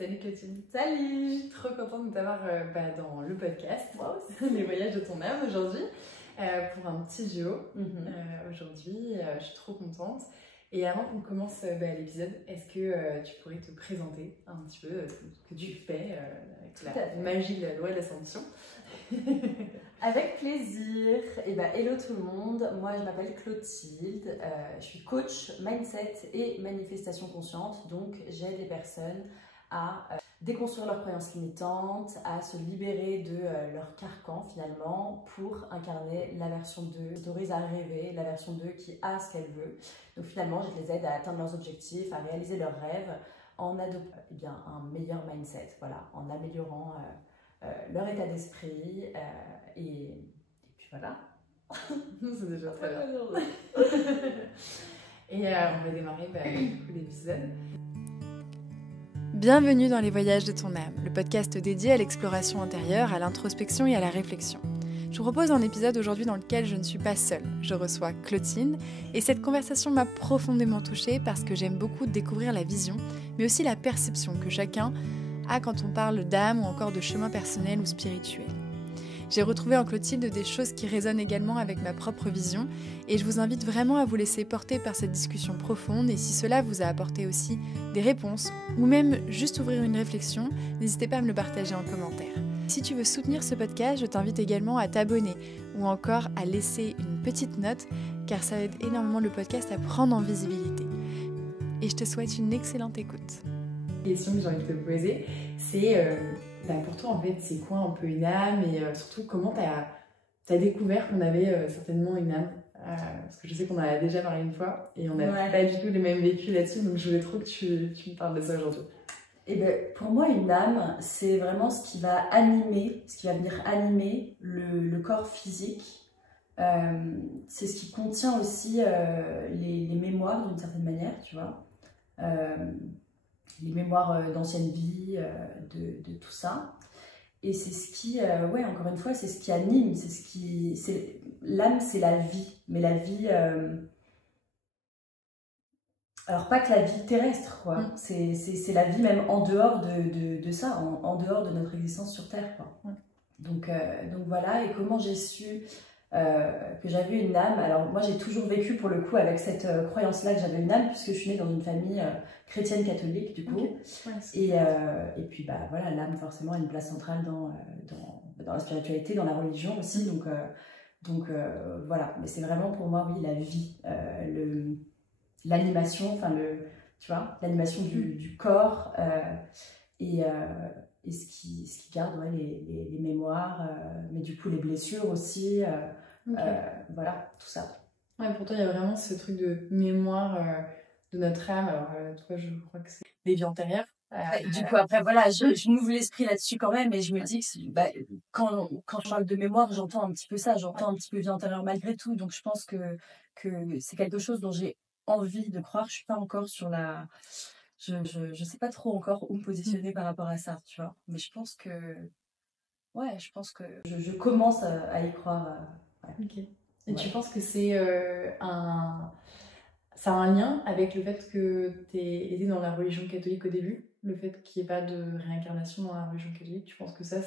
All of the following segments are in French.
Salut Clotilde. Salut. Je suis trop contente de t'avoir dans le podcast. Moi aussi. Les voyages de ton âme aujourd'hui pour un petit duo. Aujourd'hui, je suis trop contente. Et avant qu'on commence l'épisode, est-ce que tu pourrais te présenter un petit peu ce que tu fais avec la magie de la loi de l'ascension? Avec plaisir. Hello tout le monde, moi je m'appelle Clotilde, je suis coach mindset et manifestation consciente, donc j'aide les personnes à déconstruire leurs croyances limitantes, à se libérer de leur carcan finalement pour incarner la version d'eux, s'autorise à rêver, la version d'eux qui a ce qu'elle veut. Donc finalement je les aide à atteindre leurs objectifs, à réaliser leurs rêves en adoptant un meilleur mindset, voilà, en améliorant leur état d'esprit et puis voilà. C'est déjà très bien. Et on va démarrer l'épisode. Bienvenue dans les voyages de ton âme, le podcast dédié à l'exploration intérieure, à l'introspection et à la réflexion. Je vous propose un épisode aujourd'hui dans lequel je ne suis pas seule. Je reçois Clotilde et cette conversation m'a profondément touchée parce que j'aime beaucoup découvrir la vision, mais aussi la perception que chacun a quand on parle d'âme ou encore de chemin personnel ou spirituel. J'ai retrouvé en Clotilde des choses qui résonnent également avec ma propre vision et je vous invite vraiment à vous laisser porter par cette discussion profonde et si cela vous a apporté aussi des réponses ou même juste ouvrir une réflexion, n'hésitez pas à me le partager en commentaire. Si tu veux soutenir ce podcast, je t'invite également à t'abonner ou encore à laisser une petite note car ça aide énormément le podcast à prendre en visibilité. Et je te souhaite une excellente écoute. La question que j'ai envie de te poser, c'est pour toi en fait c'est quoi un peu une âme et surtout comment t'as découvert qu'on avait certainement une âme parce que je sais qu'on en a déjà parlé une fois et on n'a pas du tout les mêmes vécus là-dessus, donc je voulais trop que tu me parles de ça aujourd'hui. Pour moi une âme c'est vraiment ce qui va animer, ce qui va venir animer le corps physique. C'est ce qui contient aussi les mémoires d'une certaine manière, tu vois. Les mémoires d'ancienne vie, de tout ça. Et c'est ce qui, encore une fois, c'est ce qui anime, l'âme, c'est la vie, mais la vie, alors pas que la vie terrestre, quoi. C'est la vie même en dehors de ça, en dehors de notre existence sur Terre, quoi. Donc voilà, et comment j'ai su que j'avais une âme. Alors moi j'ai toujours vécu pour le coup avec cette croyance-là que j'avais une âme puisque je suis née dans une famille chrétienne catholique du coup. Et puis voilà, l'âme forcément a une place centrale dans la spiritualité, dans la religion aussi. Donc voilà, mais c'est vraiment pour moi oui la vie, l'animation, enfin tu vois, l'animation du corps et ce qui garde les mémoires, mais du coup les blessures aussi, voilà, tout ça. Ouais, pour toi, il y a vraiment ce truc de mémoire de notre âme. Alors, toi, je crois que c'est des vies antérieures. Du coup, après, voilà, je m'ouvre l'esprit là-dessus quand même, et je me dis que quand je parle de mémoire, j'entends un petit peu ça, j'entends un petit peu vie antérieure malgré tout, donc je pense que c'est quelque chose dont j'ai envie de croire. Je suis pas encore sur la... Je sais pas trop encore où me positionner par rapport à ça, tu vois. Mais je pense que... Ouais, je pense que... Je commence à y croire. Ok. Et tu penses que c'est ça a un lien avec le fait que tu es aidée dans la religion catholique au début? Le fait qu'il n'y ait pas de réincarnation dans la religion catholique, tu penses que ça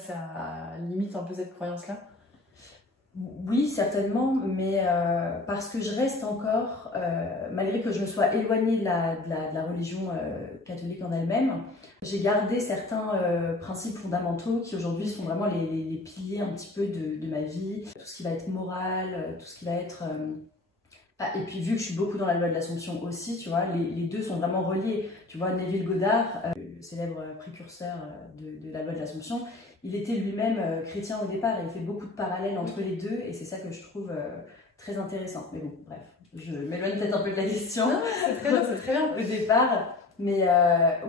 limite un peu cette croyance-là? Oui, certainement, mais parce que je reste encore, malgré que je me sois éloignée de la religion catholique en elle-même, j'ai gardé certains principes fondamentaux qui aujourd'hui sont vraiment les piliers un petit peu de ma vie. Tout ce qui va être moral, tout ce qui va être... et puis vu que je suis beaucoup dans la loi de l'Assomption aussi, tu vois, les deux sont vraiment reliés. Tu vois, Neville Goddard, le célèbre précurseur de la loi de l'Assomption, il était lui-même chrétien au départ et il fait beaucoup de parallèles entre les deux et c'est ça que je trouve très intéressant. Mais bon, bref, je m'éloigne peut-être un peu de la question. C'est très bien au départ. Mais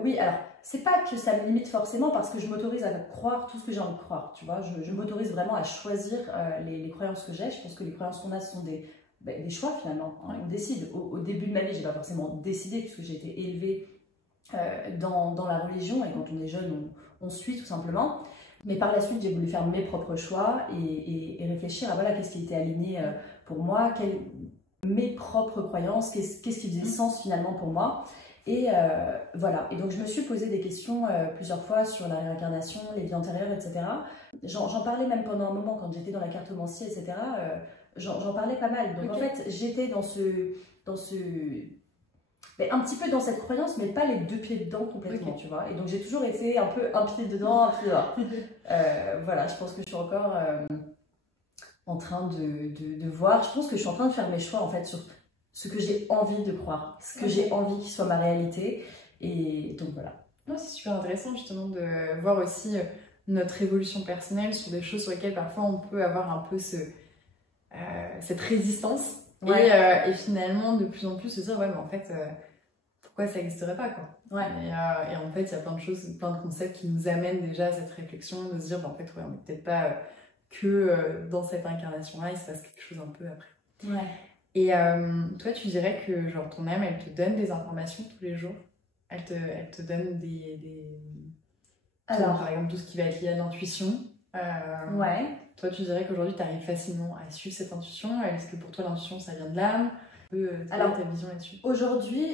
oui, alors, c'est pas que ça me limite forcément parce que je m'autorise à croire tout ce que j'ai envie de croire, tu vois. Je m'autorise vraiment à choisir les croyances que j'ai. Je pense que les croyances qu'on a, ce sont des choix finalement. On décide. Au début de ma vie, j'ai pas forcément décidé puisque j'ai été élevée dans la religion et quand on est jeune, on suit tout simplement. Mais par la suite, j'ai voulu faire mes propres choix et réfléchir à voilà, qu'est-ce qui était aligné pour moi, mes propres croyances, qu'est-ce qui faisait sens finalement pour moi. Et voilà, et donc je me suis posé des questions plusieurs fois sur la réincarnation, les vies antérieures, etc. J'en parlais même pendant un moment quand j'étais dans la cartomancie, etc. J'en parlais pas mal. Donc en fait, j'étais dans mais un petit peu dans cette croyance, mais pas les deux pieds dedans complètement, tu vois. Et donc j'ai toujours été un peu un pied dedans, un pied dehors. Voilà, je pense que je suis encore en train de voir. Je pense que je suis en train de faire mes choix en fait sur ce que j'ai envie de croire, ce que j'ai envie qu'il soit ma réalité. Et donc voilà. Ouais, c'est super intéressant justement de voir aussi notre évolution personnelle sur des choses sur lesquelles parfois on peut avoir un peu cette résistance. Et finalement, de plus en plus se dire, ouais, mais en fait, pourquoi ça n'existerait pas, quoi. Et en fait, il y a plein de choses, plein de concepts qui nous amènent déjà à cette réflexion de se dire, bah, en fait, ouais, on n'est peut-être pas que dans cette incarnation-là, il se passe quelque chose un peu après. Et toi, tu dirais que genre, ton âme, elle te donne des informations tous les jours? Elle te donne Alors, par exemple, tout ce qui va être lié à l'intuition. Toi, tu dirais qu'aujourd'hui, tu arrives facilement à suivre cette intuition. Est-ce que pour toi, l'intuition, ça vient de l'âme? Alors, ta vision là-dessus? Aujourd'hui,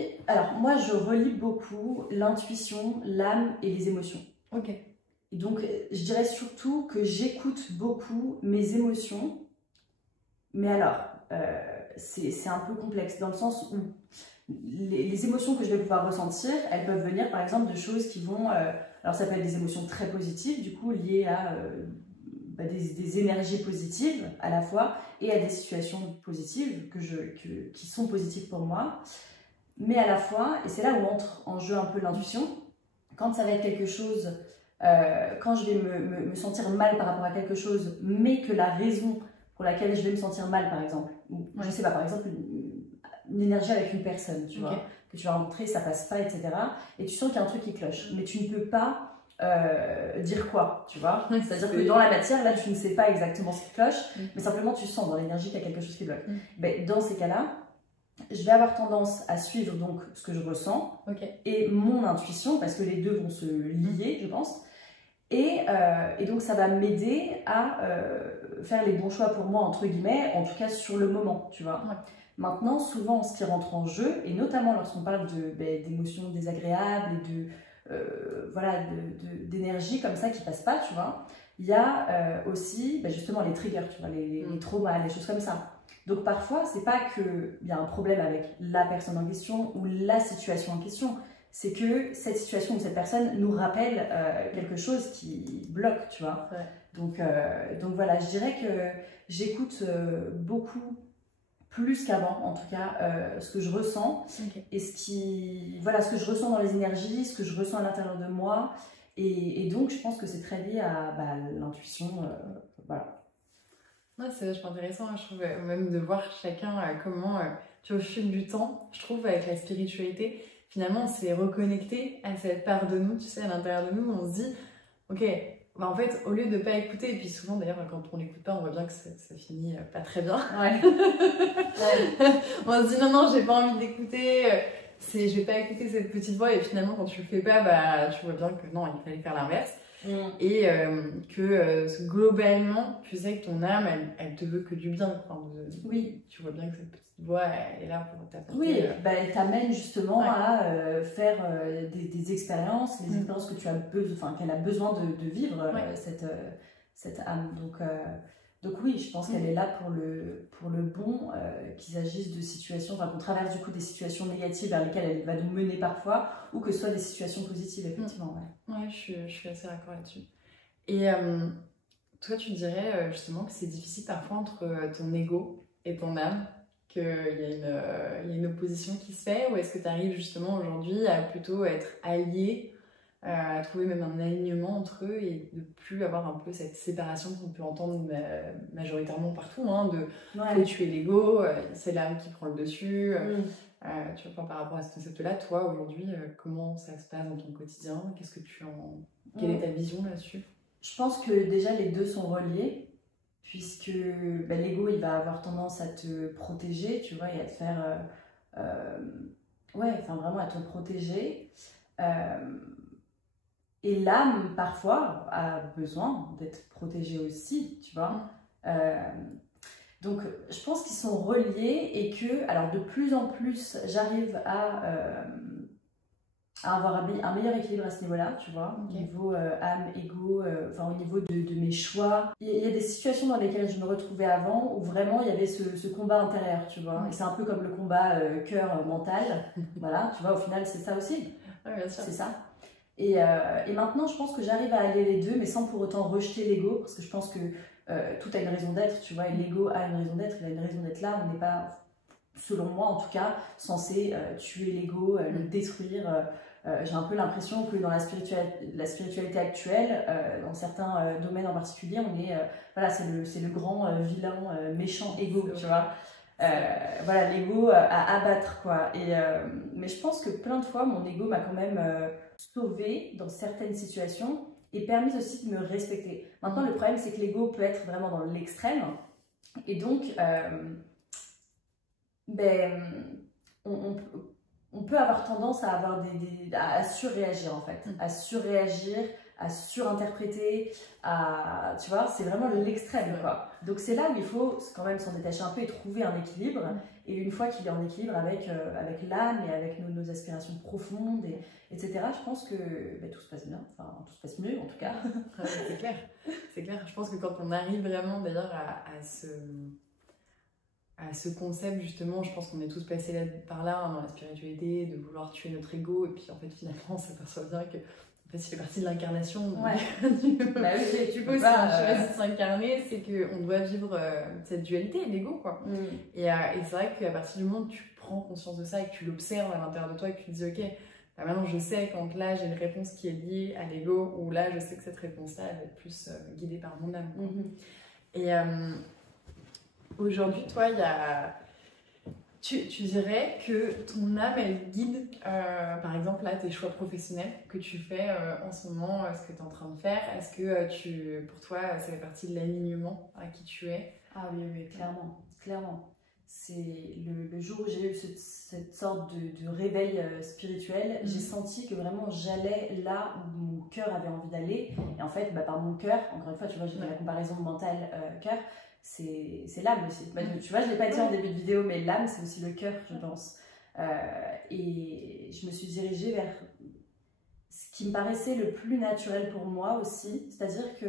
moi, je relie beaucoup l'intuition, l'âme et les émotions. Et donc, je dirais surtout que j'écoute beaucoup mes émotions. Mais alors, c'est un peu complexe dans le sens où les émotions que je vais pouvoir ressentir, elles peuvent venir par exemple de choses qui vont... alors ça peut être des émotions très positives, du coup liées à des énergies positives à la fois et à des situations positives qui sont positives pour moi. Mais à la fois, et c'est là où entre en jeu un peu l'intuition, quand ça va être quelque chose, quand je vais me sentir mal par rapport à quelque chose, mais que la raison pour laquelle je vais me sentir mal par exemple, ou je sais pas, par exemple une énergie avec une personne, tu vois, que tu vas rencontrer, ça passe pas, etc. Et tu sens qu'il y a un truc qui cloche, mais tu ne peux pas dire quoi, tu vois. C'est-à-dire que dans la matière, là, tu ne sais pas exactement ce qui cloche, mais simplement tu sens dans l'énergie qu'il y a quelque chose qui bloque. Ben, dans ces cas-là, je vais avoir tendance à suivre donc ce que je ressens et mon intuition, parce que les deux vont se lier, je pense. Et donc ça va m'aider à faire les bons choix pour moi, entre guillemets, en tout cas sur le moment, tu vois. Maintenant, souvent, ce qui rentre en jeu, et notamment lorsqu'on parle d'émotions désagréables et d'énergie comme ça qui passe pas, tu vois, il y a aussi justement les triggers, tu vois, les traumas, les choses comme ça. Donc parfois, c'est pas qu'il y a un problème avec la personne en question ou la situation en question, c'est que cette situation ou cette personne nous rappelle quelque chose qui bloque, tu vois. Donc voilà, je dirais que j'écoute beaucoup plus qu'avant, en tout cas, ce que je ressens et ce que je ressens dans les énergies, ce que je ressens à l'intérieur de moi. Et donc, je pense que c'est très lié à l'intuition. Voilà. Ouais, c'est vachement intéressant, hein, je trouve, même de voir chacun comment, tu vois, au fil du temps, je trouve, avec la spiritualité, finalement, on s'est reconnecté à cette part de nous, tu sais, à l'intérieur de nous, on se dit, ok, bah en fait, au lieu de ne pas écouter, et puis souvent d'ailleurs, quand on n'écoute pas, on voit bien que ça finit pas très bien. On se dit, non, j'ai pas envie d'écouter, je vais pas écouter cette petite voix, et finalement, quand tu le fais pas, bah, tu vois bien que non, il fallait faire l'inverse. Et que globalement, tu sais que ton âme, elle te veut que du bien. Enfin, tu vois bien que cette petite voix, elle est là pour t'apporter. Oui, elle t'amène justement à faire des expériences, les expériences que tu as qu'elle a besoin de vivre, cette âme. Donc oui, je pense qu'elle est là pour le bon, qu'il s'agisse de situations, qu'on traverse du coup des situations négatives vers lesquelles elle va nous mener parfois, ou que ce soit des situations positives, effectivement. Ouais, je suis assez d'accord là-dessus. Et toi, tu dirais justement que c'est difficile parfois entre ton ego et ton âme, qu'il y a une opposition qui se fait, ou est-ce que tu arrives justement aujourd'hui à plutôt être allié, à trouver même un alignement entre eux et de plus avoir un peu cette séparation qu'on peut entendre majoritairement partout, hein, de faut tuer l'ego, c'est l'âme qui prend le dessus. Tu vois, par rapport à ce concept-là, toi aujourd'hui, comment ça se passe dans ton quotidien? Quelle est ta vision là-dessus? Je pense que déjà les deux sont reliés, puisque l'ego il va avoir tendance à te protéger, tu vois, et à te faire vraiment à te protéger. Et l'âme, parfois, a besoin d'être protégée aussi, tu vois. Donc, je pense qu'ils sont reliés et que, alors de plus en plus, j'arrive à à avoir un meilleur équilibre à ce niveau-là, tu vois, au Ok. niveau âme, ego, enfin au niveau de mes choix. Il y a des situations dans lesquelles je me retrouvais avant où vraiment il y avait ce combat intérieur, tu vois. Et c'est un peu comme le combat cœur-mental. Voilà, tu vois, au final c'est ça aussi. Ouais, bien sûr. C'est ça. Et maintenant, je pense que j'arrive à allier les deux, mais sans pour autant rejeter l'ego, parce que je pense que tout a une raison d'être, tu vois, et l'ego a une raison d'être, il a une raison d'être là. On n'est pas, selon moi en tout cas, censé tuer l'ego, le détruire. J'ai un peu l'impression que dans la spiritualité actuelle, dans certains domaines en particulier, on est, voilà, c'est le grand vilain méchant ego, tu vois. Voilà, l'ego à abattre, quoi. Mais je pense que plein de fois, mon ego m'a quand même sauvée dans certaines situations et permis aussi de me respecter. Maintenant, le problème, c'est que l'ego peut être vraiment dans l'extrême. Et donc, on peut avoir tendance à avoir à surréagir, en fait. À surréagir, à surinterpréter, tu vois, c'est vraiment l'extrême, quoi. Donc c'est là où il faut quand même s'en détacher un peu et trouver un équilibre. Et une fois qu'il est en équilibre avec l'âme et avec nos aspirations profondes, etc., je pense que tout se passe bien, enfin tout se passe mieux en tout cas. C'est clair, c'est clair. Je pense que quand on arrive vraiment d'ailleurs à ce concept, justement, je pense qu'on est tous passés par là, hein, dans la spiritualité, de vouloir tuer notre ego, et puis en fait finalement on s'aperçoit bien que en fait, ça fait partie de l'incarnation. Ouais. Du coup, si on choisit de s'incarner, c'est qu'on doit vivre cette dualité, l'ego, quoi. Et c'est vrai qu'à partir du moment où tu prends conscience de ça et que tu l'observes à l'intérieur de toi et que tu te dis, ok, bah maintenant je sais quand là j'ai une réponse qui est liée à l'ego, ou là je sais que cette réponse-là elle va être plus guidée par mon âme. Et aujourd'hui, toi, tu dirais que ton âme, elle guide, par exemple, là, tes choix professionnels que tu fais en ce moment, ce que tu es en train de faire. Est-ce que pour toi, ça fait partie de l'alignement à qui tu es? Ah oui, oui, clairement, clairement. C'est le jour où j'ai eu cette sorte de réveil spirituel, j'ai senti que vraiment j'allais là où mon cœur avait envie d'aller. Et en fait, par mon cœur, encore une fois, tu vois, j'ai fait la comparaison mental-cœur, c'est l'âme aussi. Tu vois, je ne l'ai pas dit en début de vidéo, mais l'âme, c'est aussi le cœur, je pense. Et je me suis dirigée vers ce qui me paraissait le plus naturel pour moi aussi, c'est-à-dire que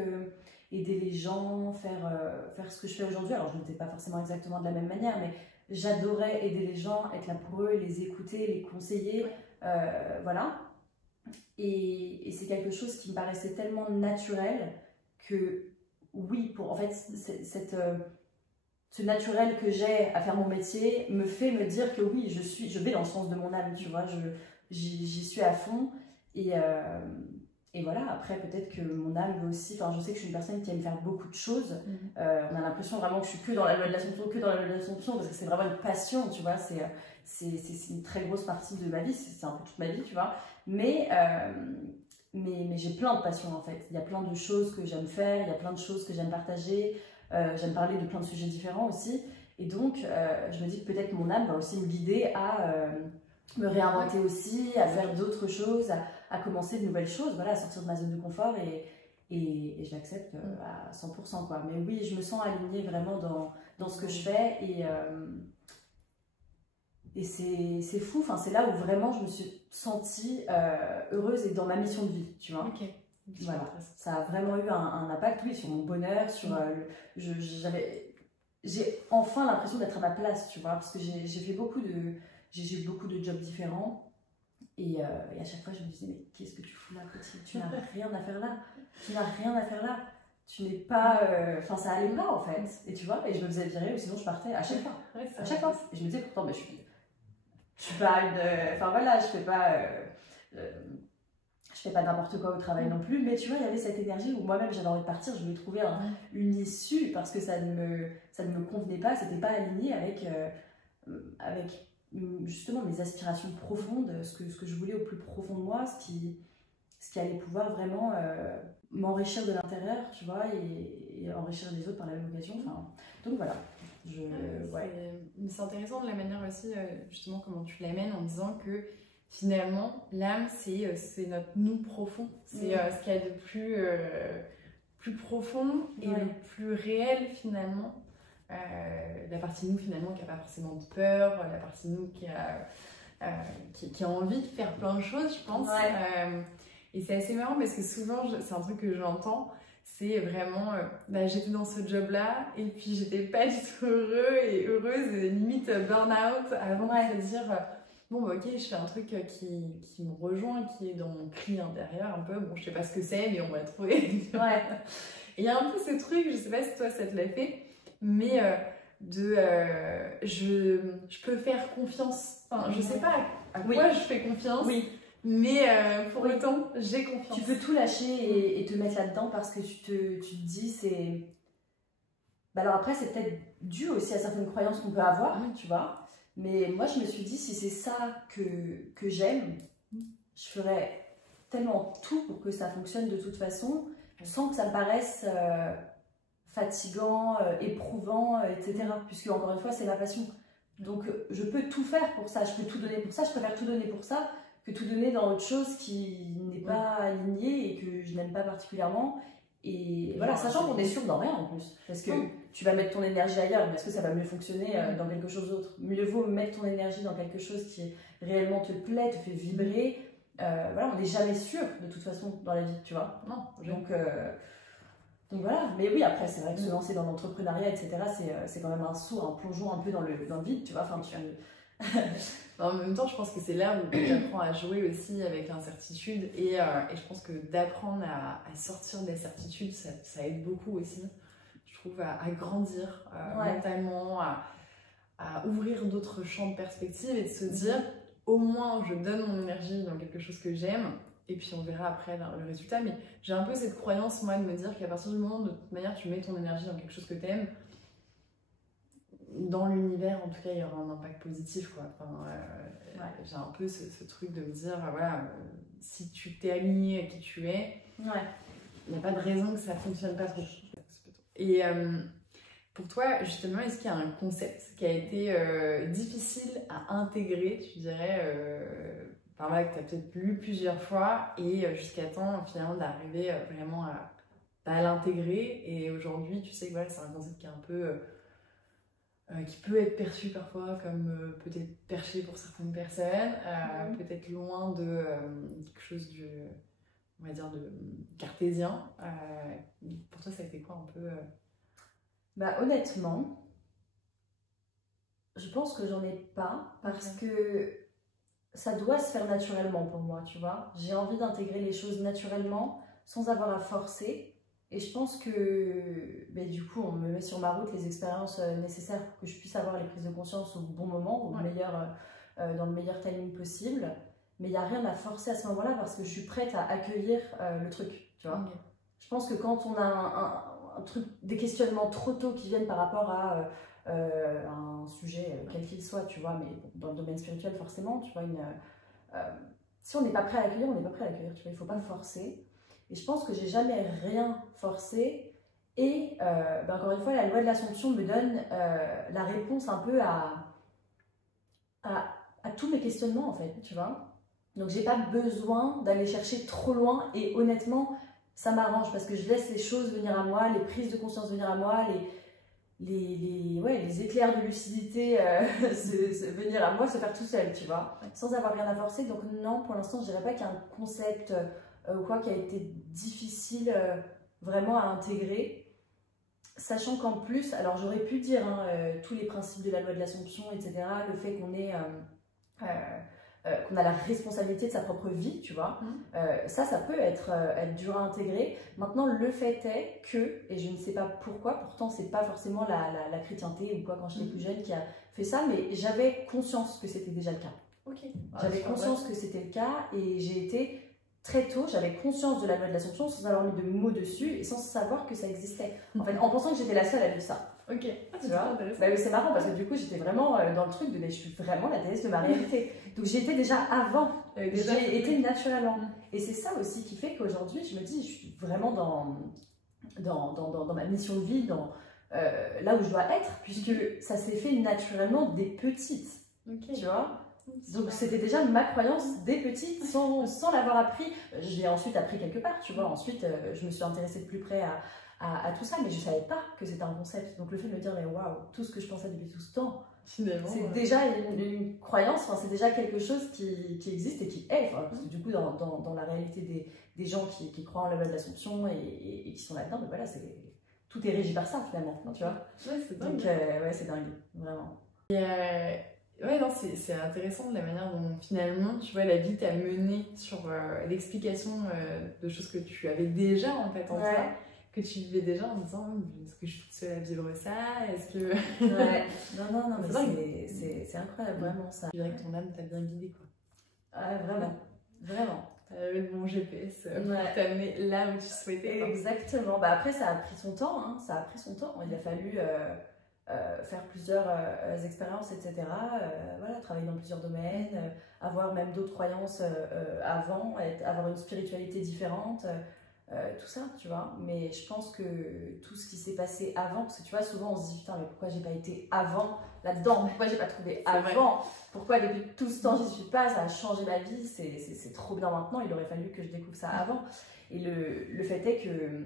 aider les gens, faire ce que je fais aujourd'hui. Alors, je ne le fais pas forcément exactement de la même manière, mais j'adorais aider les gens, être là pour eux, les écouter, les conseiller, voilà. Et c'est quelque chose qui me paraissait tellement naturel que, oui, en fait, ce naturel que j'ai à faire mon métier me fait me dire que oui, je vais dans le sens de mon âme, tu vois, j'y suis à fond. Et voilà, après peut-être que mon âme veut aussi, enfin je sais que je suis une personne qui aime faire beaucoup de choses, on a l'impression vraiment que je suis que dans la loi de l'Assomption, parce que c'est vraiment une passion, tu vois, c'est une très grosse partie de ma vie, c'est un peu toute ma vie, tu vois, mais j'ai plein de passions en fait, il y a plein de choses que j'aime faire, il y a plein de choses que j'aime partager, j'aime parler de plein de sujets différents aussi, et donc je me dis que peut-être mon âme va aussi me guider à me réinventer aussi, à faire d'autres choses, à commencer de nouvelles choses, voilà, à sortir de ma zone de confort et je l'accepte à 100%, quoi. Mais oui, je me sens alignée vraiment dans ce que je fais et c'est fou, enfin, c'est là où vraiment je me suis sentie heureuse et dans ma mission de vie, tu vois. Ok. Voilà, ça a vraiment eu un impact, oui, sur mon bonheur, sur j'ai enfin l'impression d'être à ma place, tu vois, parce que j'ai eu beaucoup de jobs différents. Et à chaque fois, je me disais, mais qu'est-ce que tu fous là, petit? Tu n'as rien à faire là. Tu n'as rien à faire là. Tu n'es pas... Enfin, ça allait pas, en fait. Et tu vois, et je me faisais virer, ou sinon je partais à chaque fois. À chaque fois. Et je me disais, pourtant, je suis pas une... Enfin, voilà, je fais pas n'importe quoi au travail non plus. Mais tu vois, il y avait cette énergie où moi-même, j'avais envie de partir. Je voulais trouver une issue parce que ça ne me convenait pas. C'était pas aligné avec justement mes aspirations profondes, ce que je voulais au plus profond de moi, ce qui allait pouvoir vraiment m'enrichir de l'intérieur, tu vois, et enrichir les autres par la même occasion. Enfin, donc voilà. C'est intéressant de la manière aussi, justement, comment tu l'amènes en disant que finalement, l'âme, c'est notre nous profond. C'est ce qu'il y a de plus profond et le plus réel finalement. La partie de nous finalement qui n'a pas forcément de peur, la partie de nous qui a qui a envie de faire plein de choses, je pense. Et c'est assez marrant parce que souvent, c'est un truc que j'entends, c'est vraiment, j'étais dans ce job-là et puis j'étais pas du tout heureuse, et limite burn-out, avant de se dire, bon, ok, je fais un truc qui me rejoint, qui est dans mon cri intérieur un peu, bon, je sais pas ce que c'est, mais on va trouver. Et il y a un peu ce truc, je sais pas si toi ça te l'a fait, mais je peux faire confiance, enfin, je sais pas à quoi je fais confiance. Mais pour autant, j'ai confiance. Tu peux tout lâcher et te mettre là-dedans parce que tu te dis, c'est... alors après, c'est peut-être dû aussi à certaines croyances qu'on peut avoir, tu vois. Mais moi, je me suis dit, si c'est ça que j'aime, je ferais tellement tout pour que ça fonctionne de toute façon, sans que ça me paraisse fatigant, éprouvant, etc. Puisque, encore une fois, c'est ma passion. Donc, je peux tout faire pour ça, je peux tout donner pour ça, je préfère tout donner pour ça que tout donner dans autre chose qui n'est pas aligné et que je n'aime pas particulièrement. Et voilà, sachant qu'on est sûr dans rien en plus. Parce que tu vas mettre ton énergie ailleurs, mais est-ce que ça va mieux fonctionner dans quelque chose d'autre? Mieux vaut mettre ton énergie dans quelque chose qui réellement te plaît, te fait vibrer. Voilà, on n'est jamais sûr de toute façon dans la vie, tu vois. Donc voilà, mais oui, après, c'est vrai que se lancer dans l'entrepreneuriat, etc., c'est quand même un saut, un plongeon un peu dans le vide, tu vois. Enfin, en même temps, je pense que c'est là où tu apprends à jouer aussi avec l'incertitude et je pense que d'apprendre à sortir des certitudes, ça aide beaucoup aussi, je trouve, à grandir mentalement, à ouvrir d'autres champs de perspective et de se dire, au moins, je donne mon énergie dans quelque chose que j'aime et puis on verra après le résultat. Mais j'ai un peu cette croyance, moi, de me dire qu'à partir du moment où, de toute manière, tu mets ton énergie dans quelque chose que tu aimes, dans l'univers, en tout cas, il y aura un impact positif, quoi. Enfin, j'ai un peu ce truc de me dire, voilà, si tu t'es aligné à qui tu es, il n'y a pas de raison que ça ne fonctionne pas trop. Et pour toi, justement, est-ce qu'il y a un concept qui a été difficile à intégrer, tu dirais, par là, que tu as peut-être lu plusieurs fois, et jusqu'à temps, finalement, d'arriver vraiment à l'intégrer, et aujourd'hui, tu sais que voilà, c'est un concept qui est un peu... qui peut être perçu parfois comme peut-être perché pour certaines personnes, peut-être loin de quelque chose on va dire, de cartésien. Pour toi, ça a été quoi un peu honnêtement, je pense que j'en ai pas, parce que ça doit se faire naturellement pour moi, tu vois. J'ai envie d'intégrer les choses naturellement, sans avoir à forcer. Et je pense que du coup, on me met sur ma route les expériences nécessaires pour que je puisse avoir les prises de conscience au bon moment, dans le meilleur timing possible. Mais il n'y a rien à forcer à ce moment-là parce que je suis prête à accueillir le truc, tu vois. Je pense que quand on a un truc, des questionnements trop tôt qui viennent par rapport à un sujet quel qu'il soit, tu vois, mais dans le domaine spirituel forcément, tu vois, si on n'est pas prêt à l'accueillir, on n'est pas prêt à l'accueillir, tu vois, il ne faut pas forcer. Et je pense que j'ai jamais rien forcé. Et encore une fois, la loi de l'Assomption me donne la réponse un peu à tous mes questionnements, en fait, tu vois. Donc, j'ai pas besoin d'aller chercher trop loin. Et honnêtement, ça m'arrange parce que je laisse les choses venir à moi, les prises de conscience venir à moi, les éclairs de lucidité venir à moi, se faire tout seul, tu vois, sans avoir rien à forcer. Donc non, pour l'instant, je dirais pas qu'il y a un concept ou quoi qui a été difficile vraiment à intégrer, sachant qu'en plus, alors j'aurais pu dire tous les principes de la loi de l'Assomption, etc., le fait qu'on est qu'on a la responsabilité de sa propre vie, tu vois, ça peut être dur à intégrer. Maintenant, le fait est que, et je ne sais pas pourquoi, pourtant c'est pas forcément la chrétienté ou quoi quand j'étais plus jeune qui a fait ça, mais j'avais conscience que c'était déjà le cas. J'avais conscience que c'était le cas et j'ai été très tôt, j'avais conscience de la loi de l'Assomption sans avoir mis de mots dessus et sans savoir que ça existait. En fait, en pensant que j'étais la seule à vivre ça. Tu vois, c'est marrant parce que du coup j'étais vraiment dans le truc de je suis vraiment la déesse de ma réalité. Donc j'y étais déjà avant, j'ai été naturellement. Et c'est ça aussi qui fait qu'aujourd'hui je me dis, je suis vraiment dans ma mission de vie, là où je dois être, puisque ça s'est fait naturellement des petites. Tu vois. Donc c'était déjà ma croyance des petites sans l'avoir appris. Je l'ai ensuite appris quelque part, tu vois. Ensuite je me suis intéressée de plus près à tout ça, mais je savais pas que c'était un concept. Donc le fait de me dire, mais waouh, tout ce que je pensais depuis tout ce temps, Finalement, c'est déjà une croyance, c'est déjà quelque chose qui existe et qui est. Parce que du coup, dans la réalité des gens qui croient en la loi de l'Assomption et qui sont là-dedans, mais voilà, tout est régi par ça finalement, tu vois. Ouais, c'est dingue. Donc, ouais, c'est dingue, vraiment. Et ouais, non, c'est intéressant de la manière dont finalement, tu vois, la vie t'a mené sur l'explication de choses que tu avais déjà en fait en toi, que tu vivais déjà en disant est-ce que je suis toute seule à vivre ça? Est-ce que. Ouais, non, mais c'est incroyable, vraiment ça. Je dirais que ton âme t'a bien guidée, quoi. Ouais, vraiment, vraiment. T'avais le bon GPS pour t'amener là où tu souhaitais. Quoi. Exactement. Bah, après, ça a pris son temps, hein. Ça a pris son temps. Il a fallu faire plusieurs expériences, etc. Voilà, travailler dans plusieurs domaines, avoir même d'autres croyances avant, avoir une spiritualité différente. Tout ça, tu vois, mais je pense que tout ce qui s'est passé avant, parce que tu vois, souvent on se dit putain, mais pourquoi j'ai pas été avant là-dedans, pourquoi j'ai pas trouvé avant, pourquoi depuis tout ce temps j'y suis pas, ça a changé ma vie, c'est trop bien maintenant, il aurait fallu que je découvre ça avant. Et le fait est que,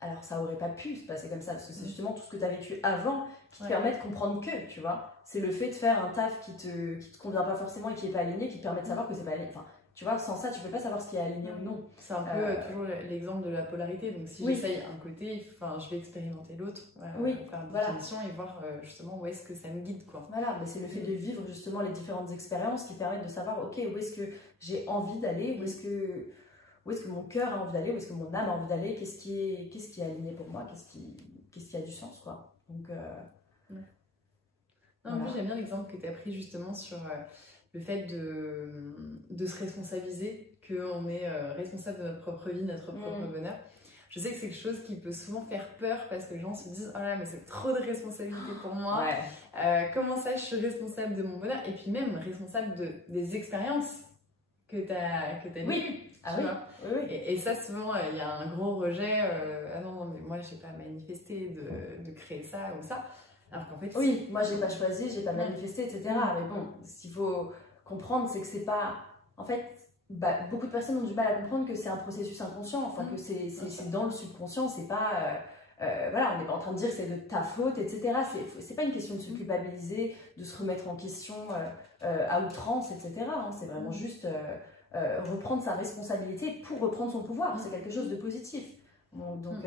alors ça aurait pas pu se passer comme ça, parce que c'est justement tout ce que tu as vécu avant qui te permet de comprendre que, tu vois, c'est le fait de faire un taf qui te convient pas forcément et qui est pas aligné, qui te permet de savoir que c'est pas aligné. Enfin, tu vois, sans ça, tu peux pas savoir ce qui est aligné ou non. C'est un peu toujours l'exemple de la polarité. Donc, si j'essaye un côté, je vais expérimenter l'autre, faire une définition et voir justement où est-ce que ça me guide, quoi. Voilà, mais c'est le fait de vivre justement les différentes expériences qui permettent de savoir, ok, où est-ce que j'ai envie d'aller, où est-ce que mon cœur a envie d'aller, où est-ce que mon âme a envie d'aller, qu'est-ce qui est aligné pour moi, qu'est-ce qui a du sens, quoi. Donc, non, en plus, j'aime bien l'exemple que tu as pris justement sur le fait de se responsabiliser, qu'on est responsable de notre propre vie, notre propre bonheur. Je sais que c'est quelque chose qui peut souvent faire peur parce que les gens se disent « Oh là, mais c'est trop de responsabilité pour moi. Comment ça, je suis responsable de mon bonheur ?» Et puis même responsable des expériences que tu as vécues. Oui. Et ça, souvent, il y a un gros rejet. Ah non, mais moi, je n'ai pas manifesté de créer ça ou ça. Alors qu'en fait, oui, moi, je n'ai pas choisi, je n'ai pas manifesté, etc. Mais bon, ce qu'il faut comprendre, c'est que c'est pas... En fait, beaucoup de personnes ont du mal à comprendre que c'est un processus inconscient, enfin que c'est dans le subconscient, c'est pas... voilà, on n'est pas en train de dire que c'est de ta faute, etc. C'est pas une question de se culpabiliser, de se remettre en question à outrance, etc. Hein. C'est vraiment juste reprendre sa responsabilité pour reprendre son pouvoir. C'est quelque chose de positif. Bon, donc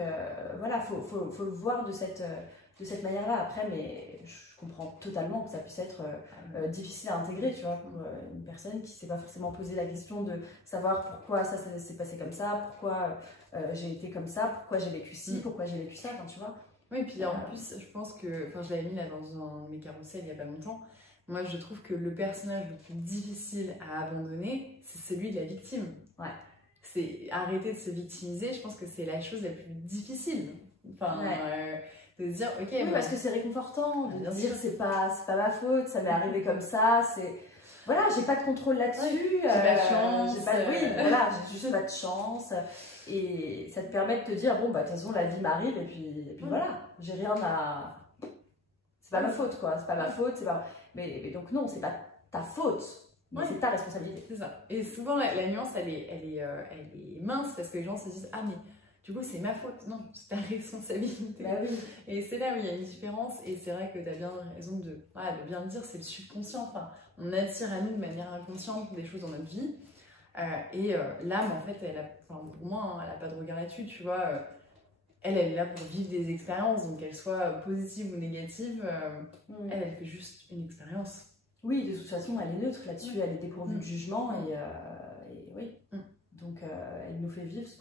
voilà, faut le voir de cette manière-là. Après, mais je comprends totalement que ça puisse être difficile à intégrer, tu vois, pour une personne qui ne s'est pas forcément posé la question de savoir pourquoi ça s'est passé comme ça, pourquoi j'ai été comme ça, pourquoi j'ai vécu ci, pourquoi j'ai vécu ça, enfin, tu vois. Oui, et puis en plus, je pense que, je l'avais mis là dans un de mes carousels il n'y a pas longtemps, moi je trouve que le personnage le plus difficile à abandonner, c'est celui de la victime. C'est arrêter de se victimiser, je pense que c'est la chose la plus difficile. Enfin, de se dire, ok. Oui, parce que c'est réconfortant, de dire c'est pas ma faute, ça m'est arrivé comme ça, c'est. Voilà, j'ai pas de contrôle là-dessus. J'ai pas de chance. Oui, voilà, j'ai juste pas de chance. Et ça te permet de te dire, bon, bah, de toute façon, la vie m'arrive, et puis voilà, j'ai rien à. C'est pas ma faute, quoi, c'est pas ma faute, c'est pas. Mais donc, non, c'est pas ta faute. C'est ta responsabilité. C'est ça. Et souvent, la nuance, elle est mince parce que les gens se disent, ah, mais du coup, c'est ma faute. Non, c'est ta responsabilité. Bah oui. Et c'est là où il y a une différence. Et c'est vrai que tu as bien raison de bien le dire, c'est le subconscient. Enfin, on attire à nous de manière inconsciente des choses dans notre vie. L'âme, en fait, pour moi, elle n'a pas de regard là-dessus, tu vois. Elle est là pour vivre des expériences, donc qu'elles soient positives ou négatives. Elle fait juste une expérience. Oui, de toute façon, elle est neutre là-dessus, elle est dépourvue de jugement et oui. Donc, elle nous fait vivre ce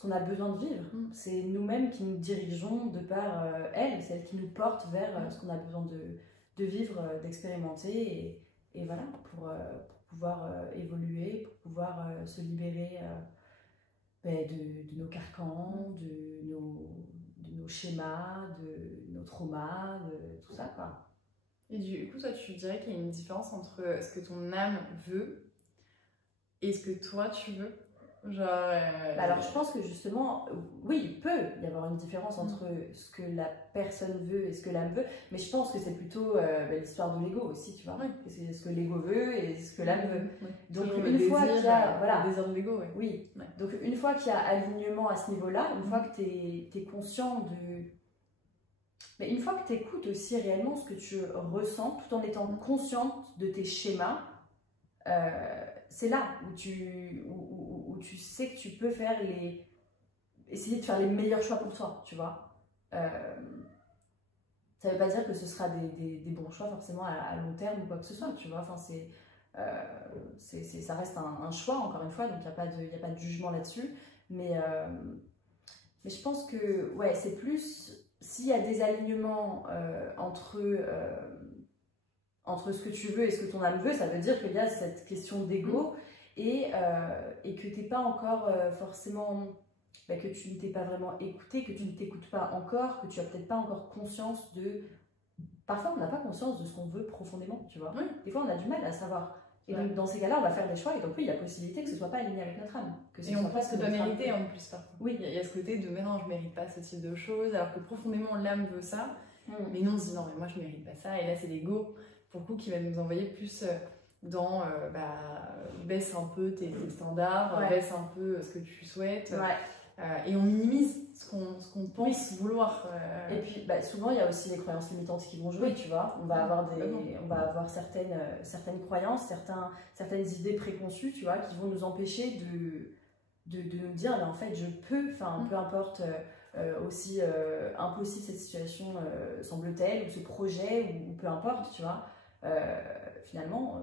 qu'on a besoin de vivre. C'est nous-mêmes qui nous dirigeons de par elle, c'est elle qui nous porte vers ce qu'on a besoin de vivre, d'expérimenter et voilà, pour pouvoir évoluer, pour pouvoir se libérer de nos carcans, de nos schémas, de nos traumas, de tout ça, quoi. Et du coup, toi, tu dirais qu'il y a une différence entre ce que ton âme veut et ce que toi, tu veux? Genre, Alors je pense que justement, oui, il peut y avoir une différence entre ce que la personne veut et ce que l'âme veut, mais je pense que c'est plutôt l'histoire de l'ego aussi, tu vois. Oui. C'est ce que l'ego veut et ce que l'âme veut. Oui. Donc Toujours une fois qu'il y a... voilà. Le désir de l'ego, ouais. Oui, Ouais. donc une fois qu'il y a alignement à ce niveau-là, une fois que tu es conscient de... Mais une fois que tu écoutes aussi réellement ce que tu ressens, tout en étant consciente de tes schémas, c'est là où tu sais que tu peux faire essayer de faire les meilleurs choix pour toi, tu vois. Ça veut pas dire que ce sera des bons choix forcément à long terme ou quoi que ce soit, tu vois. Enfin, ça reste un choix, encore une fois, donc il n'y a pas de jugement là-dessus. Mais je pense que ouais, c'est plus s'il y a des alignements entre ce que tu veux et ce que ton âme veut, ça veut dire qu'il y a cette question d'ego et que tu n'es pas encore forcément, que tu ne t'es pas vraiment écouté, que tu ne t'écoutes pas encore, que tu n'as peut-être pas encore conscience de... Parfois, on n'a pas conscience de ce qu'on veut profondément, tu vois. Oui. Des fois, on a du mal à savoir. Et donc, dans ces cas-là, on va faire des choix. Et donc, oui, il y a possibilité que ce ne soit pas aligné avec notre âme. Et on pense que doit mériter en plus, parfois. Oui, il y a ce côté de « mais non, je ne mérite pas ce type de choses », alors que profondément, l'âme veut ça. Mais non, on se dit « non, mais moi, je ne mérite pas ça ». Et là, c'est l'ego, pour le coup, qui va nous envoyer plus dans baisse un peu tes standards, baisse un peu ce que tu souhaites. Et on minimise ce qu'on pense vouloir. Et puis souvent il y a aussi les croyances limitantes qui vont jouer, tu vois. On va avoir certaines croyances, certaines idées préconçues, tu vois, qui vont nous empêcher de nous dire en fait je peux, enfin peu importe aussi impossible cette situation semble-t-elle, ou ce projet, ou peu importe, tu vois. Finalement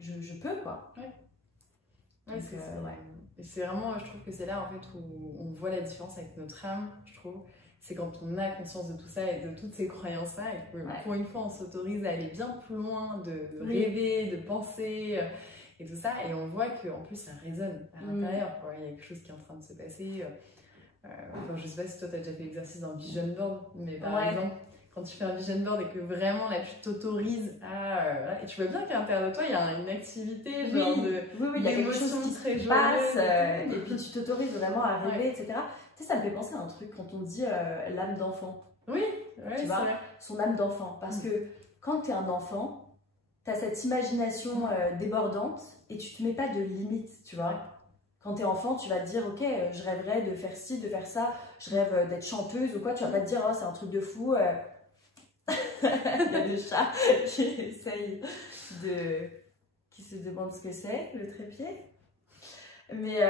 je peux quoi. Ouais, c'est vraiment, je trouve que c'est là en fait où on voit la différence avec notre âme, je trouve. C'est quand on a conscience de tout ça et de toutes ces croyances-là et que pour une fois on s'autorise à aller bien plus loin, de rêver, de penser et tout ça. Et on voit qu'en plus ça résonne à l'intérieur. Il y a quelque chose qui est en train de se passer. Je sais pas si toi tu as déjà fait l'exercice d'un vision board, mais par exemple, quand tu fais un vision board et que vraiment là tu t'autorises à... et tu vois bien qu'à l'intérieur de toi il y a une activité, genre il y a quelque chose qui se passe et puis tu t'autorises vraiment à rêver, etc. Tu sais, ça me fait penser à un truc quand on dit l'âme d'enfant. Oui, tu vois, son âme d'enfant. Parce que quand tu es un enfant, tu as cette imagination débordante et tu te mets pas de limites, tu vois. Quand tu es enfant, tu vas te dire, ok, je rêverais de faire ci, de faire ça, je rêve d'être chanteuse ou quoi, tu vas pas te dire, oh, c'est un truc de fou. Il y a le chat qui essaye qui se demande ce que c'est, le trépied. Mais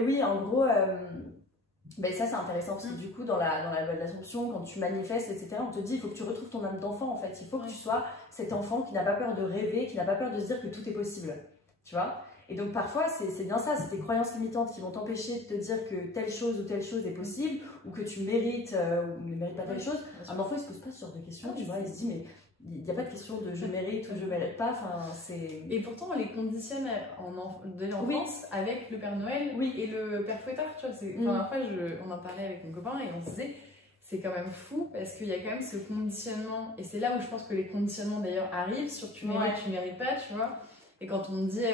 oui, en gros, ça c'est intéressant parce que du coup, dans la loi de l'Assomption, quand tu manifestes, etc., on te dit, il faut que tu retrouves ton âme d'enfant en fait. Il faut que tu sois cet enfant qui n'a pas peur de rêver, qui n'a pas peur de se dire que tout est possible. Tu vois ? Et donc parfois, c'est bien ça, c'est tes croyances limitantes qui vont t'empêcher de te dire que telle chose ou telle chose est possible, ou que tu mérites ou ne mérites pas telle chose. Un enfant, il se pose pas ce genre de questions, tu vois, il se dit, mais il n'y a pas de question de je mérite ou je mérite pas, enfin, c'est... Et pourtant, on les conditionne de l'enfance avec le Père Noël et le Père Fouettard, tu vois. La dernière fois, on en parlait avec mon copain et on se disait, c'est quand même fou parce qu'il y a quand même ce conditionnement, et c'est là où je pense que les conditionnements d'ailleurs arrivent, sur tu mérites pas, tu vois. Et quand on me dit...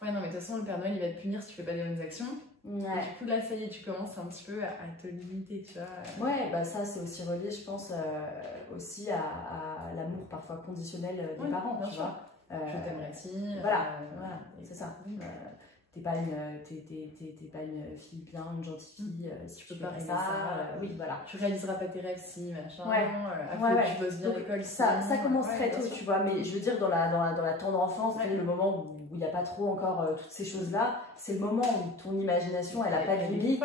ouais, non, mais de toute façon, le Père Noël, il va te punir si tu fais pas des bonnes actions. Et du coup, là, ça y est, tu commences un petit peu à te limiter, tu vois. Ouais, ça, c'est aussi relié, je pense, aussi à l'amour parfois conditionnel des parents, tu vois. Je t'aimerais si. Voilà, c'est ça. T'es pas une fille bien, une gentille fille, si tu peux pas ça. Oui, voilà. Tu réaliseras pas tes rêves si, machin. Tu bosses bien à l'école. Ça commence très tôt, tu vois, mais je veux dire, dans la tendre enfance, le moment où il n'y a pas trop encore toutes ces choses-là, c'est le moment où ton imagination, elle n'a pas de limite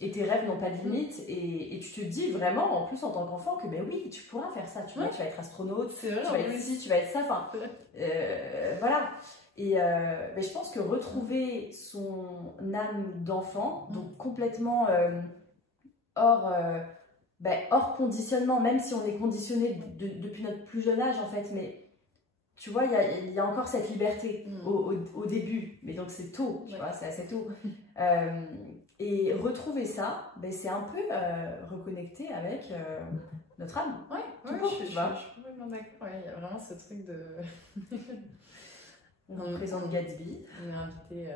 et tes rêves n'ont pas de limite et tu te dis vraiment, en plus en tant qu'enfant, que ben oui, tu pourras faire ça, tu vois, tu vas être astronaute, tu vas être ci, tu vas être ça, enfin, voilà. Et je pense que retrouver son âme d'enfant, donc complètement hors conditionnement, même si on est conditionné depuis notre plus jeune âge en fait, mais tu vois, il y a encore cette liberté au début, mais donc c'est tôt, tu vois, c'est assez tôt. Et retrouver ça, c'est un peu reconnecter avec notre âme. Je suis complètement d'accord, il y a vraiment ce truc de... On vous présente Gatsby. On est invité.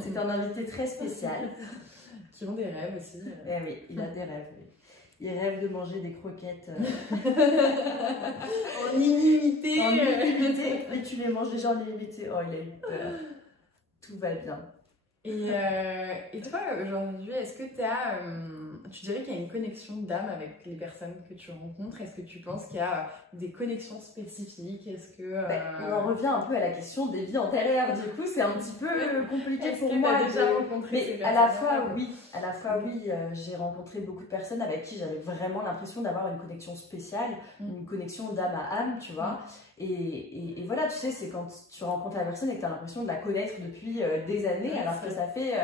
C'est un invité très spécial. Qui ont des rêves aussi. Eh oui, il a des rêves. Il rêve de manger des croquettes en illimité. En illimité. Et tu les manges déjà en illimité. Oh, il a eu peur. Tout va bien. Et toi, aujourd'hui, est-ce que tu dirais qu'il y a une connexion d'âme avec les personnes que tu rencontres? Est-ce que tu penses qu'il y a des connexions spécifiques? Est-ce que on en revient un peu à la question des vies antérieures. Du coup, c'est un petit peu compliqué pour moi. Déjà rencontré mais à la fois, oui, j'ai rencontré beaucoup de personnes avec qui j'avais vraiment l'impression d'avoir une connexion spéciale, une connexion d'âme à âme, tu vois. Et voilà, tu sais, c'est quand tu rencontres la personne et que tu as l'impression de la connaître depuis des années, alors que ça fait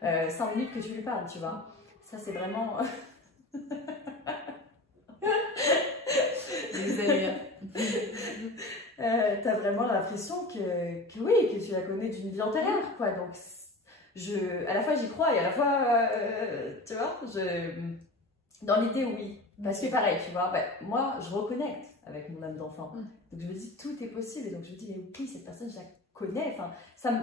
5 minutes que tu lui parles, tu vois. Ça, c'est vraiment... Désolée. T'as vraiment l'impression que oui, que tu la connais d'une vie antérieure, quoi. Donc, à la fois j'y crois et à la fois, tu vois, dans l'idée, oui. Parce que pareil, tu vois, moi, je reconnecte avec mon âme d'enfant. Donc, je me dis, tout est possible. Et donc, je me dis, mais oui, cette personne, je la connais. Enfin,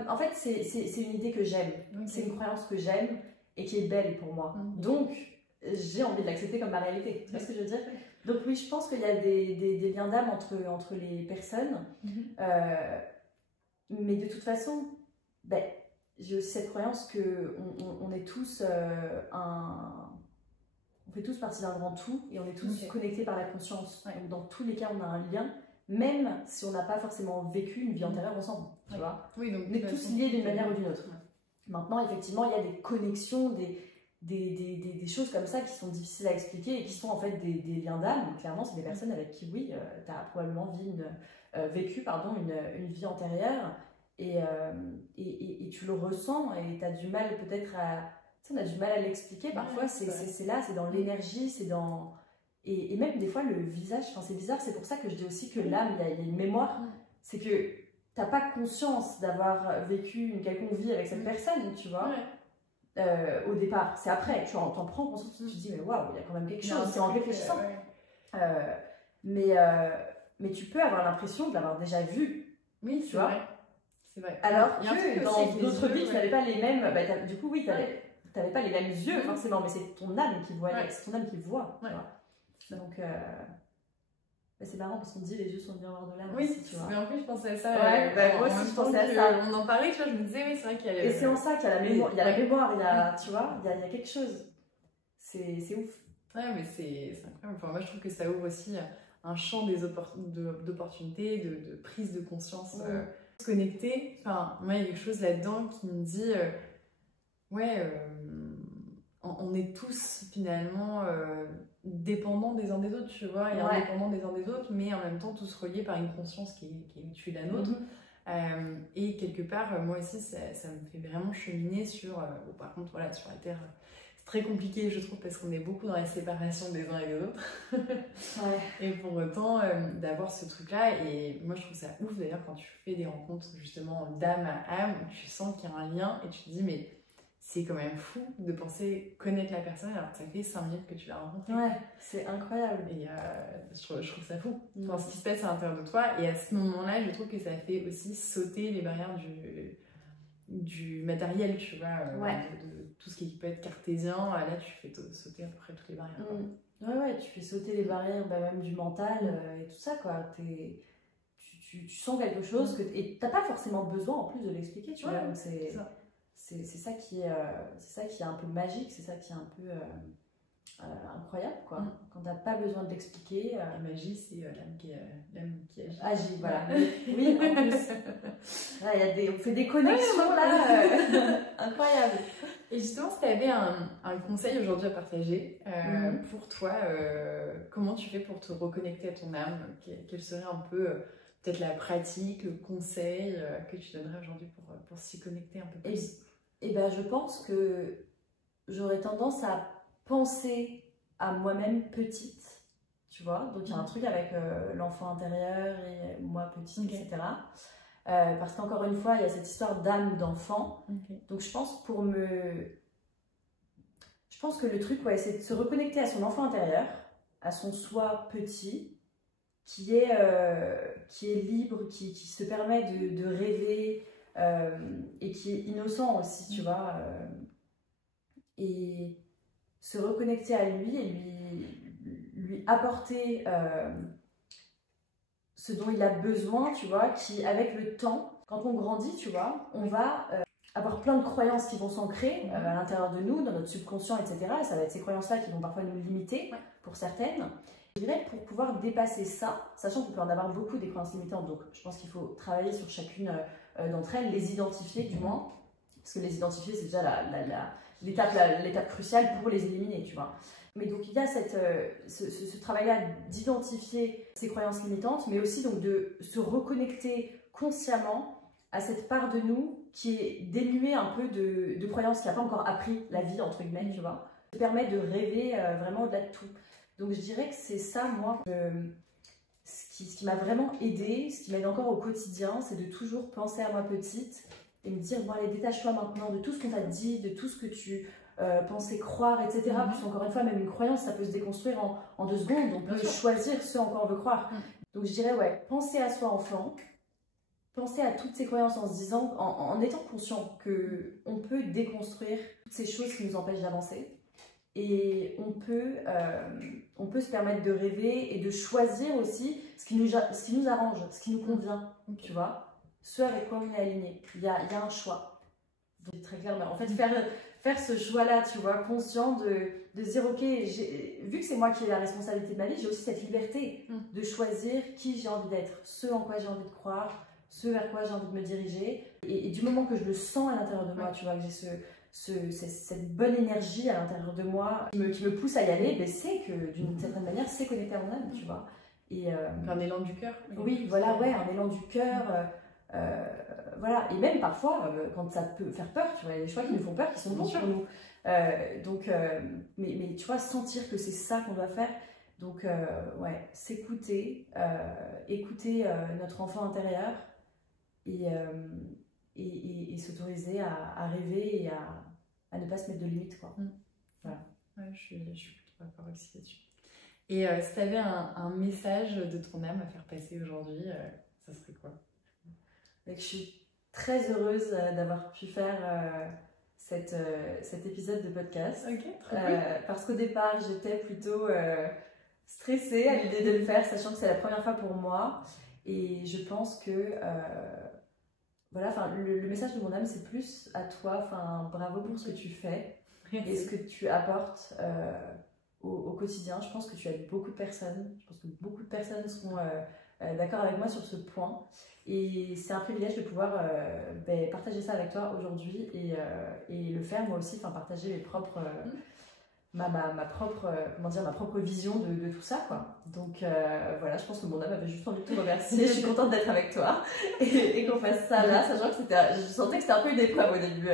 en fait, c'est une idée que j'aime. Okay. C'est une croyance que j'aime et qui est belle pour moi. Donc, j'ai envie de l'accepter comme ma réalité. Tu vois ce que je veux dire? Donc, oui, je pense qu'il y a des liens d'âme entre les personnes. Mais de toute façon, j'ai aussi cette croyance qu'on est tous on fait tous partie d'un grand tout et on est tous connectés par la conscience. Donc, dans tous les cas, on a un lien, même si on n'a pas forcément vécu une vie antérieure ensemble. Tu vois, oui, donc, on est tous liés d'une manière ou d'une autre. Maintenant, effectivement, il y a des connexions, des choses comme ça qui sont difficiles à expliquer et qui sont en fait des liens d'âme. Clairement, c'est des personnes avec qui, oui, tu as probablement vécu une vie antérieure et tu le ressens et tu as du mal peut-être à... On a du mal à l'expliquer, parfois c'est là, c'est dans l'énergie, c'est dans... Et même des fois le visage, enfin c'est bizarre, c'est pour ça que je dis aussi que l'âme, il y a une mémoire, c'est que t'as pas conscience d'avoir vécu une quelconque vie avec cette personne, tu vois, au départ, c'est après, tu en prends conscience, tu te dis mais waouh, il y a quand même quelque chose, c'est en réfléchissant. Mais tu peux avoir l'impression de l'avoir déjà vu, tu vois. C'est vrai. Alors que dans d'autres vies, tu n'avais pas les mêmes, du coup oui, t'avais pas les mêmes yeux forcément, mais c'est ton âme qui voit, c'est ton âme qui voit. Donc c'est marrant parce qu'on dit les yeux sont le miroir de l'âme. Oui, aussi, tu vois. Mais en plus je pensais à ça. Moi aussi je pensais à ça. On en parlait, tu vois, je me disais oui, c'est vrai qu'il y a. Et c'est en ça qu'il y a la mémoire, il y a la mémoire, il y a, tu vois, il y a quelque chose. C'est ouf. Ouais, mais c'est incroyable. Enfin, moi je trouve que ça ouvre aussi un champ d'opportunités, de prise de conscience. Se connecter. Enfin, moi il y a quelque chose là-dedans qui me dit. On est tous finalement dépendants des uns des autres, tu vois, et indépendants des uns des autres, mais en même temps tous reliés par une conscience qui est la nôtre. Et quelque part, moi aussi, ça me fait vraiment cheminer sur... par contre, voilà, sur la Terre, c'est très compliqué, je trouve, parce qu'on est beaucoup dans la séparation des uns et des autres. Et pour autant, d'avoir ce truc-là, et moi je trouve ça ouf d'ailleurs quand tu fais des rencontres justement d'âme à âme, où tu sens qu'il y a un lien, et tu te dis, mais... C'est quand même fou de penser connaître la personne alors que ça fait 5 minutes que tu l'as rencontrée. Ouais, c'est incroyable. Et je trouve ça fou. Enfin, ce qui se passe à l'intérieur de toi. Et à ce moment-là, je trouve que ça fait aussi sauter les barrières du matériel, tu vois. De tout ce qui peut être cartésien. Là, tu fais sauter à peu près toutes les barrières. Ouais, tu fais sauter les barrières, même du mental et tout ça, quoi. Tu sens quelque chose et t'as pas forcément besoin en plus de l'expliquer, tu vois. Donc c'est ça qui est un peu magique, c'est ça qui est un peu incroyable, quoi. Quand t'as pas besoin de l'expliquer. La magie, c'est l'âme qui agit. Agit, voilà. Oui, en plus. On fait des connexions là, incroyables. Et justement, si tu avais un conseil aujourd'hui à partager pour toi, comment tu fais pour te reconnecter à ton âme? Quel serait un peu peut-être la pratique, le conseil que tu donnerais aujourd'hui pour s'y connecter un peu plus? Et je pense que j'aurais tendance à penser à moi-même petite, tu vois. Donc il y a un truc avec l'enfant intérieur et moi petite, etc. Parce qu'encore une fois, il y a cette histoire d'âme d'enfant. Donc je pense que le truc, c'est de se reconnecter à son enfant intérieur, à son soi petit, qui est libre, qui se permet de rêver et qui est innocent aussi, tu vois. Et se reconnecter à lui et lui apporter ce dont il a besoin, tu vois, qui avec le temps, quand on grandit, tu vois, on va avoir plein de croyances qui vont s'ancrer à l'intérieur de nous, dans notre subconscient, etc. Et ça va être ces croyances-là qui vont parfois nous limiter pour certaines. Je dirais que pour pouvoir dépasser ça, sachant qu'on peut en avoir beaucoup des croyances limitantes, donc je pense qu'il faut travailler sur chacune d'entre elles, les identifier du moins, parce que les identifier c'est déjà l'étape cruciale pour les éliminer, tu vois. Mais donc il y a ce travail-là d'identifier ces croyances limitantes, mais aussi donc de se reconnecter consciemment à cette part de nous qui est dénuée un peu de croyances, qui n'a pas encore appris la vie, entre guillemets, tu vois. Ça permet de rêver vraiment au-delà de tout. Donc je dirais que c'est ça, moi, ce qui m'a vraiment aidée, ce qui m'aide encore au quotidien, c'est de toujours penser à moi petite et me dire, bon allez, détache-toi maintenant de tout ce qu'on t'a dit, de tout ce que tu pensais croire, etc. Puis encore une fois, même une croyance, ça peut se déconstruire en 2 secondes, on peut choisir ce en quoi on veut croire. Donc je dirais, ouais, penser à soi enfant, penser à toutes ces croyances en se disant, en étant conscient qu'on peut déconstruire toutes ces choses qui nous empêchent d'avancer. Et on peut se permettre de rêver et de choisir aussi ce qui nous arrange, ce qui nous convient, tu vois, ce avec quoi on est aligné. Il y a un choix. C'est très clair, mais en fait, faire ce choix-là, tu vois, conscient de se dire, ok, vu que c'est moi qui ai la responsabilité de ma vie, j'ai aussi cette liberté de choisir qui j'ai envie d'être, ce en quoi j'ai envie de croire, ce vers quoi j'ai envie de me diriger. Et du moment que je le sens à l'intérieur de moi, tu vois, que j'ai cette bonne énergie à l'intérieur de moi qui me pousse à y aller, ben c'est que d'une certaine manière, c'est connecté à mon âme, tu vois. Et, un élan du cœur. Oui, voilà, ouais, un élan du cœur. Voilà, et même parfois, quand ça peut faire peur, tu vois, il y a des choix qui nous font peur, qui sont bons pour nous. Mais tu vois, sentir que c'est ça qu'on doit faire. Donc, ouais, s'écouter, écouter notre enfant intérieur et s'autoriser à rêver et à ne pas se mettre de limites, quoi. Voilà. Ouais, je suis plutôt d'accord aussi là-dessus. Et si tu avais un message de ton âme à faire passer aujourd'hui, ça serait quoi? Donc, je suis très heureuse d'avoir pu faire cet épisode de podcast. Ok, très cool. Parce qu'au départ, j'étais plutôt stressée à l'idée de le faire, sachant que c'est la première fois pour moi. Et je pense que voilà, le message de mon âme, c'est plus à toi. Bravo pour ce que tu fais et ce que tu apportes au quotidien. Je pense que tu aides beaucoup de personnes. Je pense que beaucoup de personnes seront d'accord avec moi sur ce point. Et c'est un privilège de pouvoir partager ça avec toi aujourd'hui et le faire moi aussi, partager mes propres, ma propre vision de tout ça, quoi. Donc voilà, je pense que mon âme avait juste envie de te remercier. Je suis contente d'être avec toi et qu'on fasse ça là, sachant que je sentais que c'était un peu une épreuve au début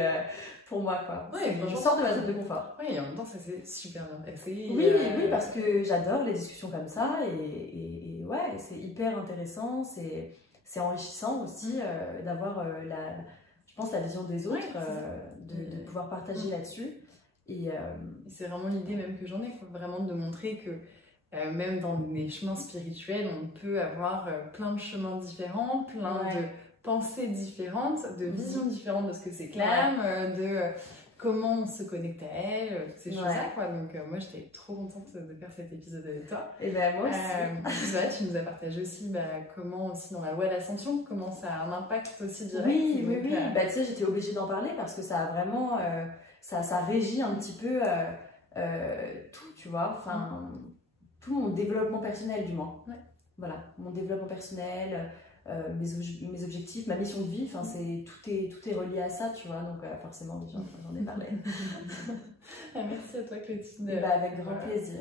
pour moi, quoi. Ouais, je sors de ma zone de confort. Oui, et en même temps, ça s'est super bien passé. Oui, parce que j'adore les discussions comme ça et ouais, c'est hyper intéressant, c'est enrichissant aussi d'avoir je pense, la vision des autres, de pouvoir partager là-dessus. Et c'est vraiment l'idée même que j'en ai, vraiment de montrer que même dans des chemins spirituels, on peut avoir plein de chemins différents, plein de pensées différentes, de visions différentes de ce que c'est que l'âme, de comment on se connecte à elle, toutes ces choses-là, quoi. Donc moi, j'étais trop contente de faire cet épisode avec toi. Et ben moi aussi. Tu nous as partagé aussi comment aussi dans la loi d'ascension, comment ça a un impact aussi direct. Oui. Tu sais, j'étais obligée d'en parler parce que ça a vraiment... ça régit un petit peu tout, tu vois, tout mon développement personnel du moins. Voilà, mon développement personnel, mes objectifs, ma mission de vie, tout est relié à ça, tu vois, donc forcément j'en ai parlé. Merci à toi, Clotilde. Avec grand plaisir.